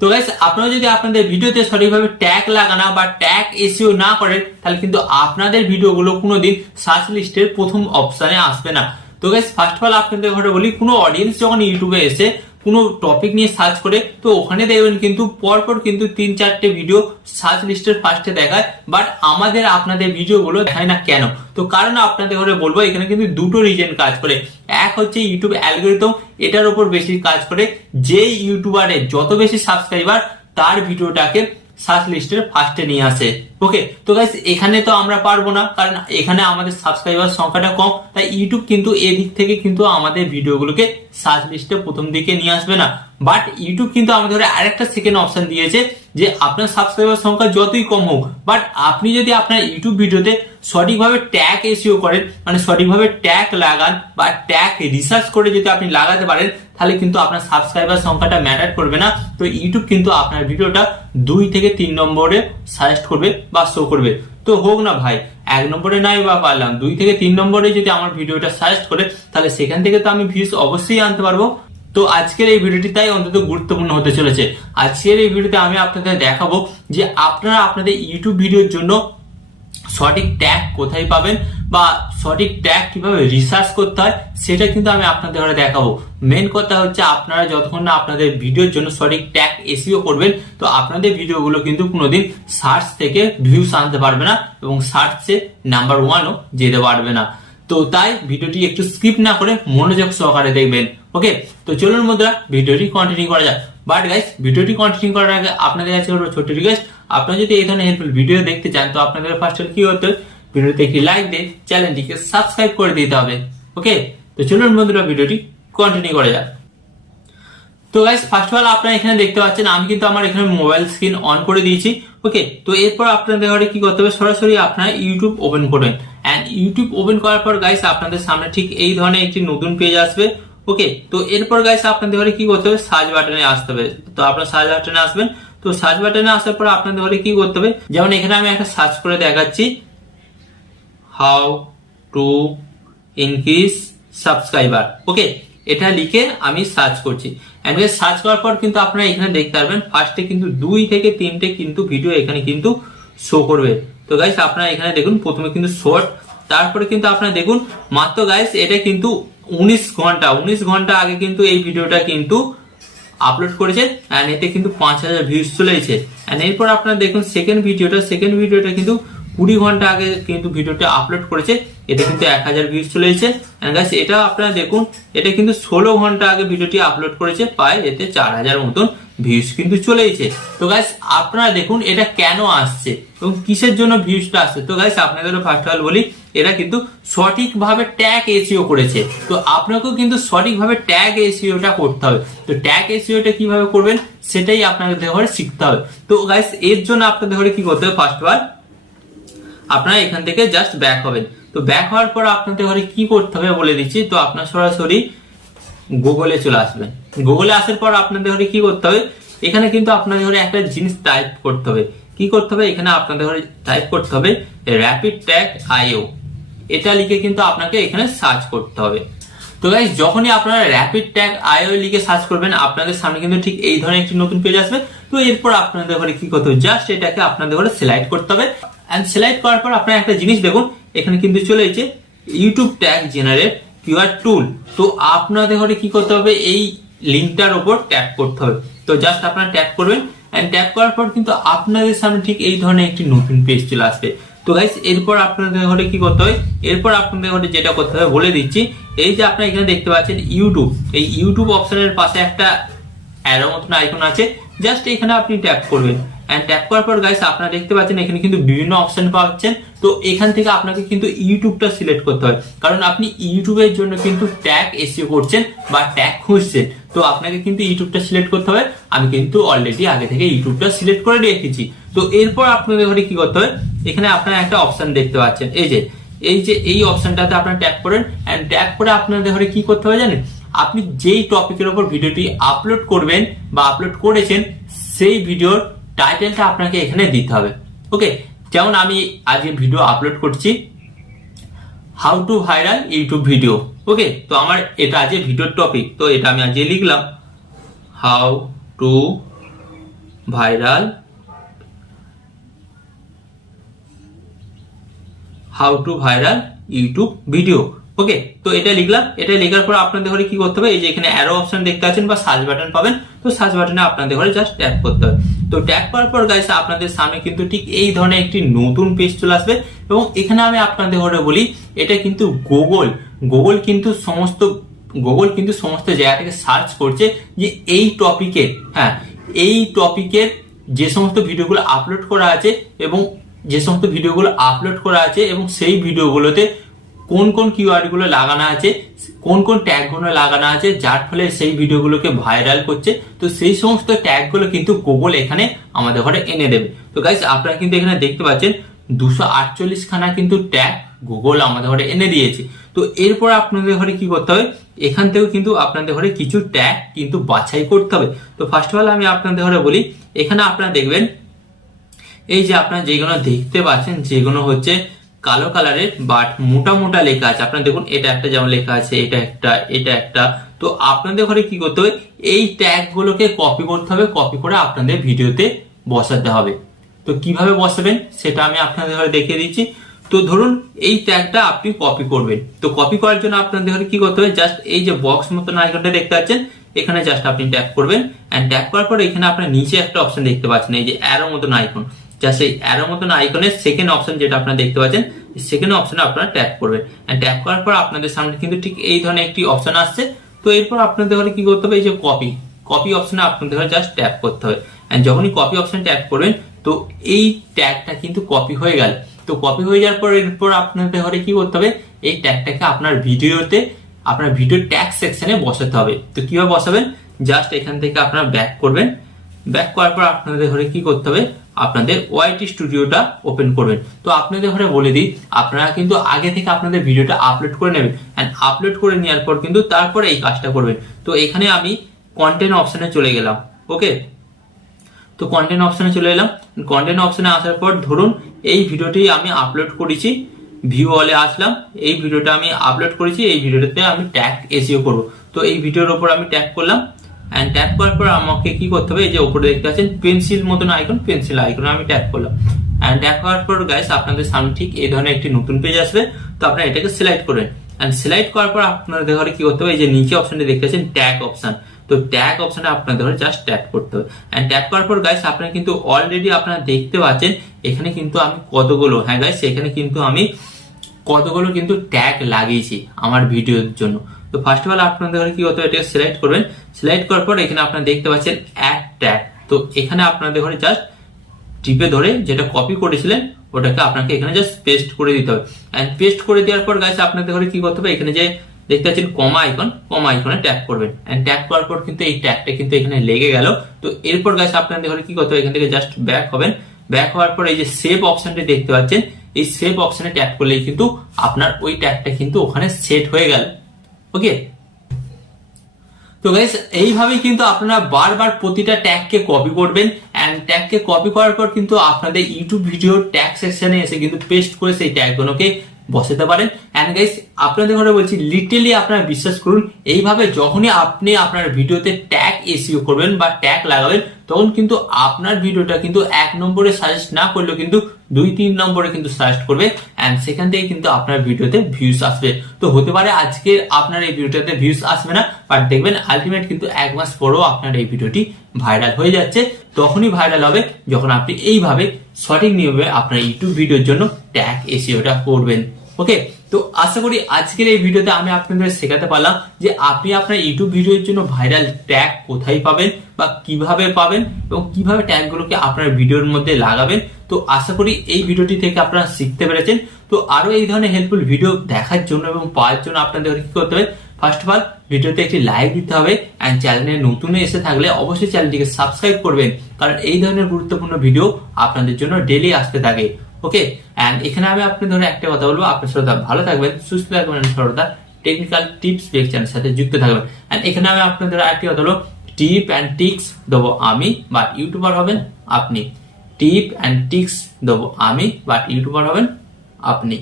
তো গাইস আপনারা যদি আপনাদের ভিডিওতে সঠিকভাবে ট্যাগ লাগানো বা ট্যাগ এসইও না করেন তাহলে কিন্তু আপনাদের ভিডিওগুলো কোনোদিন সার্চ লিস্টের প্রথম অপশনে আসবে না। তো গাইস ফার্স্ট অফ অল আপনাদের ঘরে বলি, কোনো অডিয়েন্স যখন ইউটিউবে এসে কোনো টপিক নিয়ে সার্চ করে তো ওখানে দেখবেন কিন্তু পরপর কিন্তু 3-4টে ভিডিও সার্চ লিস্টের ফার্স্টে দেখায়, বাট আমাদের আপনাদের ভিডিওগুলো দেখায় না কেন? তো কারণ আপনাদের ঘরে বলবো এখানে কিন্তু দুটো রিজন কাজ করে। এক হচ্ছে ইউটিউব অ্যালগরিদম, এটার উপর বেশি কাজ করে। যে ইউটিউবারের যত বেশি সাবস্ক্রাইবার তার ভিডিওটাকে সার্চ লিস্টের ফার্স্টে নিয়ে আসে। ওকে, তো গাইস এখানে তো আমরা পারবো না, কারণ এখানে আমাদের সাবস্ক্রাইবার সংখ্যাটা কম, তাই ইউটিউব কিন্তু এদিক থেকে কিন্তু আমাদের ভিডিওগুলোকে সার্চ লিস্টে প্রথম দিকে নিয়ে আসবে না। বাট ইউটিউব কিন্তু আমাদের আরেকটা সেকেন্ড অপশন দিয়েছে যে আপনার সাবস্ক্রাইবার সংখ্যা যতই কম হোক, বাট আপনি যদি আপনার ইউটিউব ভিডিওতে সঠিকভাবে ট্যাগ এসইও করেন, মানে সঠিকভাবে ট্যাগ লাগান বা ট্যাগ রিসার্চ করে যদি আপনি লাগাতে পারেন, তাহলে কিন্তু আপনার সাবস্ক্রাইবার সংখ্যাটা ম্যাটার করবে না। তো ইউটিউব কিন্তু আপনার ভিডিওটা 2 থেকে 3 নম্বরে সাজেস্ট করবে বা শো করবে। তো হোক না ভাই 1 নম্বরে নাই বা পারলাম, 2 থেকে 3 নম্বরে যদি আমার ভিডিওটা সাজেস্ট করে তাহলে সেখান থেকে তো আমি ভিউজ অবশ্যই আনতে পারবো। তো আজকের এই ভিডিওটি তাই অন্তত গুরুত্বপূর্ণ হতে চলেছে। আজকের এই ভিডিওতে আমি আপনাদের দেখাবো যে আপনারা আপনাদের ইউটিউব ভিডিওর জন্য সঠিক ট্যাগ কোথায় পাবেন বা সঠিক ট্যাগ কিভাবে রিসার্চ করতে হয় সেটা কিন্তু আমি আপনাদের ঘরে দেখাবো। মেন কথা হচ্ছে আপনারা যতক্ষণ না আপনাদের ভিডিওর জন্য সঠিক ট্যাগ এসইও করবেন তো আপনাদের ভিডিওগুলো কিন্তু কোনোদিন সার্চ থেকে ভিউস আনতে পারবে না এবং সার্চে নাম্বার 1ও যেতে পারবে না। তো তাই ভিডিওটি একটু স্কিপ না করে মনোযোগ সহকারে দেখবেন। ওকে, তো চলুন বন্ধুরা ভিডিওটি কন্টিনিউ করা যাক। বাট গাইস ভিডিওটি কন্টিনিউ করার আগে আপনাদের কাছে একটা ছোট্ট রিকোয়েস্ট, আপনারা যদি এই ধরনের হেল্পফুল ভিডিও দেখতে চান তো আপনাদের ফার্স্ট কি করতে হবে, ভিডিওতে একটি লাইক দিয়ে চ্যানেলটিকে সাবস্ক্রাইব করে দিতে হবে। ওকে, তো চলুন বন্ধুরা ভিডিওটি কন্টিনিউ করা যাক। তো গাইস ফার্স্ট অফ অল আপনারা এখানে দেখতে পাচ্ছেন আমি কিন্তু আমার এখানে মোবাইল স্ক্রিন অন করে দিয়েছি। ওকে, তো এরপর আপনাদের ঘরে কি করতে হবে, সরাসরি আপনারা ইউটিউব ওপেন করবেন। এন্ড ইউটিউব ওপেন করার পর গাইস আপনাদের সামনে ঠিক এই ধরনের একটি নতুন পেজ আসবে। ওকে, তো এরপর গাইস আপনাদের ঘরে কি করতে হবে, সার্চ বাটনে আসতে হবে। তো আপনারা সার্চ বাটনে আসবেন। তো সার্চ বাটনে আসার পর আপনাদের ঘরে কি করতে হবে, যেমন এখানে আমি একটা সার্চ করে দেখাচ্ছি, হাউ টু ইনক্রিজ সাবস্ক্রাইবার। ওকে, এটা লিখে আমি সার্চ করছি। এন্ড সার্চ করার পর কিন্তু আপনারা এখানে দেখতে পারবেন ফার্স্টে কিন্তু 2 থেকে 3টে কিন্তু ভিডিও এখানে কিন্তু শো করবে। তো গাইস আপনারা এখানে দেখুন প্রথমে কিন্তু শর্ট, তারপরে কিন্তু আপনারা দেখুন মাত্র গাইস এটা কিন্তু 19 ঘন্টা আগে কিন্তু এই ভিডিওটা কিন্তু আপলোড করেছে এন্ড এতে কিন্তু 5000 ভিউজ চলে এসেছে। এন্ড এরপর আপনারা দেখুন সেকেন্ড ভিডিওটা কিন্তু 20 ঘন্টা আগে কিন্তু ভিডিওটা আপলোড করেছে, এতে কিন্তু 1000 ভিউজ চলে এসেছে। এন্ড গাইস এটা আপনারা দেখুন এটা কিন্তু 16 ঘন্টা আগে ভিডিওটি আপলোড করেছে, পায় এতে 4000 মতন ভিউজ কিন্তু চলে এসেছে। তো গাইস আপনারা দেখুন এটা কেন আসছে এবং কিসের জন্য ভিউজটা আসছে। তো গাইস আপনাদের ফার্স্ট অফ অল বলি এরা কিন্তু সঠিকভাবে ট্যাগ এসইও করেছে। তো আপনাকেও কিন্তু সঠিকভাবে ট্যাগ এসইওটা করতে হবে। তো ট্যাগ এসইওটা কিভাবে করবেন সেটাই আপনাদের ঘরে শিখতে হবে। তো গাইস এর জন্য আপনাদের ঘরে কি করতে হবে, ফার্স্ট অফ অল আপনারা এখান থেকে জাস্ট ব্যাক হবেন। তো ব্যাক হওয়ার পর আপনাদের ঘরে কি করতে হবে বলে দিচ্ছি। তো আপনারা সরাসরি গুগলে চলে আসবেন। গুগলে আসার পর আপনাদের ঘরে কি করতে হবে, এখানে কিন্তু আপনাদের ঘরে একটা জিনিস টাইপ করতে হবে। কি করতে হবে, এখানে আপনাদের ঘরে টাইপ করতে হবে র্যাপিড ট্যাগ আইও, এটা লিখে কিন্তু আপনাকে এখানে সার্চ করতে হবে। তো গাইস যখনই আপনারা র্যাপিড ট্যাগ আইও লিখে সার্চ করবেন আপনাদের সামনে কিন্তু ঠিক এই ধরনের একটি নতুন পেজ আসবে। তো এরপর আপনাদের ঘরে কি করতে হবে, জাস্ট এটাকে আপনাদের ঘরে সিলেক্ট করতে হবে। এন্ড সিলেক্ট করার পর আপনারা একটা জিনিস দেখুন এখানে কিন্তু চলে এসেছে ইউটিউব ট্যাগ জেনারেট কিওয়ার্ড টুল। তো আপনাদের ঘরে কি করতে হবে, এই লিঙ্কটার উপর ট্যাপ করতে হবে। তো জাস্ট আপনারা ট্যাপ করবেন এন্ড ট্যাপ করার পর কিন্তু আপনাদের সামনে ঠিক এই ধরনের একটি নতুন পেজ চলে আসবে। তো গাইস এরপর আপনাদের ঘরে কি করতে হবে, এরপর আপনাদের ঘরে যেটা করতে হবে বলে দিচ্ছি, এই যে আপনারা এখানে দেখতে পাচ্ছেন ইউটিউব, এই ইউটিউব অপশনের পাশে একটা অ্যারো মতন আইকন আছে, জাস্ট এখানে আপনি ট্যাপ করবেন। এন্ড ট্যাপ করার পর গাইস আপনারা দেখতে পাচ্ছেন এখানে কিন্তু বিভিন্ন অপশন পাচ্ছেন। তো এখান থেকে আপনাকে কিন্তু ইউটিউবটা সিলেক্ট করতে হয়, কারণ আপনি ইউটিউবের জন্য কিন্তু ট্যাগ এসইও করছেন বা ট্যাগ খুঁজছেন। তো আপনাকে কিন্তু ইউটিউবটা সিলেক্ট করতে হবে। আমি কিন্তু অলরেডি আগে থেকে ইউটিউবটা সিলেক্ট করে রেখেছি। তো এরপর আপনাদের ঘরে কি করতে হয়, এখানে আপনারা একটা অপশন দেখতে পাচ্ছেন, এই অপশনটাতে আপনারা ট্যাপ করেন। এন্ড ট্যাপ করে আপনাদের ঘরে কি করতে হবে জানেন, আপনি যেই টপিকের উপর ভিডিওটি আপলোড করবেন বা আপলোড করেছেন সেই ভিডিওর টাইটেলটা আপনাকে এখানে দিতে হবে। ওকে, যেমন আমি আজকে ভিডিও আপলোড করছি how to viral YouTube video. Okay, তো আমার এটা আজকে ভিডিওর টপিক, তো এটা আমি আজকে লিখলাম how to viral how to viral YouTube video. Okay, তো এটা লিখলাম। এটা লেখার পর আপনাদের ঘরে কি করতে হবে, এই যে এখানে অ্যারো অপশন দেখতে পাচ্ছেন বা সার্চ বাটন পাবেন, তো সার্চ বাটনে আপনাদের ঘরে জাস্ট ট্যাপ করতে হবে। তো ট্যাপ করার পর গাইস আপনাদের সামনে কিন্তু ঠিক এই ধরনের একটি নতুন পেজ চলে আসবে এবং এখানে আমি আপনাদের ঘরে বলি এটা কিন্তু গুগল কিন্তু সমস্ত জায়গা থেকে সার্চ করছে যে এই টপিকের, হ্যাঁ এই টপিকের যে সমস্ত ভিডিওগুলো আপলোড করা আছে এবং সেই ভিডিওগুলোতে কোন কোন কিওয়ার্ড গুলো লাগানো আছে, কোন কোন ট্যাগ গুলো লাগানো আছে, যার ফলে সেই ভিডিওগুলোকে ভাইরাল করছে। তো সেই সমস্ত ট্যাগ গুলো কিন্তু গুগল এখানে আমাদের ঘরে এনে দেবে। তো গাইস আপনারা কিন্তু এখানে দেখতে পাচ্ছেন 248 খানা কিন্তু ট্যাগ গুগল আমাদের ঘরে এনে দিয়েছে। তো এরপর আপনাদের ঘরে কি করতে হবে, এখান থেকেও কিন্তু আপনাদের ঘরে কিছু ট্যাগ কিন্তু বাছাই করতে হবে। তো ফার্স্ট অফ অল আমি আপনাদের ঘরে বলি, এখানে আপনারা দেখবেন এই যে আপনারা যেগুলো দেখতে পাচ্ছেন যেগুলো হচ্ছে কালো কালারের বাট মোটা মোটা লেখা আছে, আপনারা দেখুন এটা একটা যেমন লেখা আছে, এটা একটা। তো আপনাদের ঘরে কি করতে হবে, এই ট্যাগ গুলোকে কপি করতে হবে, কপি করে আপনাদের ভিডিওতে বসাতে হবে। তো কিভাবে বসাবেন সেটা আমি আপনাদের ঘরে দেখিয়ে দিচ্ছি। তো ধরুন এই ট্যাগটা আপনি কপি করবেন, তো কপি করার জন্য আপনাদের ঘরে কি করতে হবে, জাস্ট এই যে বক্স মতন আইকনটা দেখতে পাচ্ছেন এখানে জাস্ট আপনি ট্যাপ করবেন। এন্ড ট্যাপ করার পর এখানে আপনার নিচে একটা অপশন দেখতে পাচ্ছেন এই যে অ্যারো মতন আইকন, জাস্ট এই অ্যারো মতন আইকনের সেকেন্ড অপশন যেটা আপনারা দেখতে পাচ্ছেন, সেকেন্ড অপশনে আপনারা ট্যাপ করবেন। এন্ড ট্যাপ করার পর আপনাদের সামনে কিন্তু ঠিক এই ধরনের একটি অপশন আসছে। তো এরপর আপনাদের ঘরে কি করতে হবে, এই যে কপি অপশনে আপনাদের ঘরে জাস্ট ট্যাপ করতে হবে। এন্ড যখনই কপি অপশন ট্যাপ করবেন তো এই ট্যাগটা কিন্তু কপি হয়ে গেল। তো কপি হয়ে যাওয়ার পর এরপর আপনাদের ঘরে কি করতে হবে, এই ট্যাগটাকে আপনার ভিডিও ট্যাগ সেকশনে বসাতে হবে। তো কিভাবে বসাবেন, জাস্ট এখান থেকে আপনারা ব্যাক করবেন। ব্যাক করার পর আপনাদের ঘরে কি করতে হবে, আপনাদের ওয়াইটি স্টুডিওটা ওপেন করবেন। তো আপনাদের ঘরে বলে দিই, আপনারা কিন্তু আগে থেকে আপনাদের ভিডিওটা আপলোড করে নেবেন। এন্ড আপলোড করে নেওয়ার পর কিন্তু তারপরে এই কাজটা করবেন। তো এখানে আমি কন্টেন্ট অপশনে চলে গেলাম। ওকে, তো কন্টেন্ট অপশনে চলে এলাম। কন্টেন্ট অপশনে আসার পর ধরুন এই ভিডিওটি আমি আপলোড করেছি, ভিউ অলে আসলাম, এই ভিডিওটা আমি আপলোড করেছি, এই ভিডিওটাতে আমি ট্যাগ এসইও করব। তো এই ভিডিওর উপর আমি ট্যাগ করলাম। এন্ড ট্যাপ করার পর আমাকে কি করতে হবে, এই যে উপরে দেখতে পাচ্ছেন পেন্সিল মতন আইকন, পেন্সিল আইকনে আমি ট্যাপ করলাম। এন্ড ট্যাপ করার পর গাইস আপনাদের সামনে ঠিক এই ধরনের একটি নতুন পেজ আসবে। তো আপনারা এটাকে সিলেক্ট করবেন। এন্ড সিলেক্ট করার পর আপনাদের ঘরে কি করতে হবে, এই যে নিচে অপশনটি দেখতে পাচ্ছেন ট্যাগ অপশন, তো ট্যাগ অপশনে আপনাদের ঘরে জাস্ট ট্যাপ করতে হবে। এন্ড ট্যাপ করার পর গাইস আপনারা কিন্তু অলরেডি আপনারা দেখতে পাচ্ছেন এখানে কিন্তু আমি কতগুলো, হ্যাঁ গাইস এখানে কিন্তু আমি কতগুলো কিন্তু ট্যাগ লাগিয়েছি আমার ভিডিওর জন্য। তো ফার্স্ট অফ অল আপনাদের ঘরে কি করতে হবে, এটাকে সিলেক্ট করবেন। সিলেক্ট করার পর এখানে আপনারা দেখতে পাচ্ছেন অ্যাড ট্যাগ, তো এখানে আপনাদের ঘরে জাস্ট টিপে ধরে যেটা কপি করেছিলেন ওটাকে আপনাকে এখানে জাস্ট পেস্ট করে দিতে হবে। এন্ড পেস্ট করে দেওয়ার পর গাইস আপনাদের ঘরে কি করতে হবে, এখানে যে দেখতে পাচ্ছেন কমা আইকনে ট্যাপ করবেন। এন্ড ট্যাপ করার পর কিন্তু এই ট্যাগটা কিন্তু এখানে লেগে গেল। তো এরপর গাইস আপনাদের ঘরে কি করতে হবে, এখান থেকে জাস্ট ব্যাক হবেন। ব্যাক হওয়ার পর এই যে সেভ অপশনটি দেখতে পাচ্ছেন, এই সেভ অপশনে ট্যাপ করলেই কিন্তু আপনার ওই ট্যাগটা কিন্তু ওখানে সেট হয়ে গেল। ওকে, তো গাইস এইভাবেই কিন্তু আপনারা বারবার প্রতিটা ট্যাগকে কপি করবেন। এন্ড ট্যাগকে কপি করার পর কিন্তু আপনাদের ইউটিউব ভিডিও ট্যাগ সেকশনে এসে কিন্তু পেস্ট করে সেই ট্যাগগুলোকে বসাতে পারেন। এন্ড গাইস আপনাদের ঘরে বলছি লিটারালি আপনারা বিশ্বাস করুন, এইভাবে যখনই আপনি আপনার ভিডিওতে ট্যাগ এসইও করবেন বা ট্যাগ লাগাবেন তখন কিন্তু আপনার ভিডিওটা কিন্তু 1 নম্বরে সাজেস্ট না করলেও কিন্তু 2-3 নম্বরে কিন্তু সাজেস্ট করবে। এন্ড সেখান থেকে কিন্তু আপনার ভিডিওতে ভিউজ আসবে। তো হতে পারে আজকে আপনার এই ভিডিওটাতে ভিউজ আসবে না, বাট দেখবেন আলটিমেট কিন্তু 1 মাস পরেও আপনার এই ভিডিওটি ভাইরাল হয়ে যাচ্ছে। তখনই ভাইরাল হবে যখন আপনি এইভাবে সঠিক নিয়মে আপনার ইউটিউব ভিডিওর জন্য ট্যাগ এসইওটা করবেন। ওকে, তো আশা করি আজকের এই ভিডিওতে আমি আপনাদের শেখাতে পারলাম যে আপনি আপনার ইউটিউব ভিডিওর জন্য ভাইরাল ট্যাগ কোথায় পাবেন বা কিভাবে পাবেন এবং কিভাবে ট্যাগগুলোকে আপনার ভিডিওর মধ্যে লাগাবেন। তো আশা করি এই ভিডিওটি থেকে আপনারা শিখতে পেরেছেন। তো আরো এই ধরনের হেল্পফুল ভিডিও দেখার জন্য এবং পাওয়ার জন্য আপনাদের কি করতে হবে, ফার্স্ট অফ অল ভিডিওতে একটি লাইক দিতে হবে। এন্ড চ্যানেলে নতুন এসে থাকলে অবশ্যই চ্যানেলটিকে সাবস্ক্রাইব করবেন, কারণ এই ধরনের গুরুত্বপূর্ণ ভিডিও আপনাদের জন্য ডেইলি আসতে থাকে। ওকে, এন্ড এখানে আমি আপনাদের একটা কথা বলবো, আপনার সর্বদা ভালো থাকবেন, সুস্থ থাকবেন, সর্বদা টেকনিক্যাল টিপস চ্যানেলের সাথে যুক্ত থাকবেন। এন্ড এখানে আমি আপনাদের আরেকটি কথা বলবো, টিপ এন্ড টিক্স দেবো আমি, বাট ইউটিউবার হবেন আপনি। টিপ এন্ড টিক্স দেবো আমি, বাট ইউটিউবার হবেন আপনি।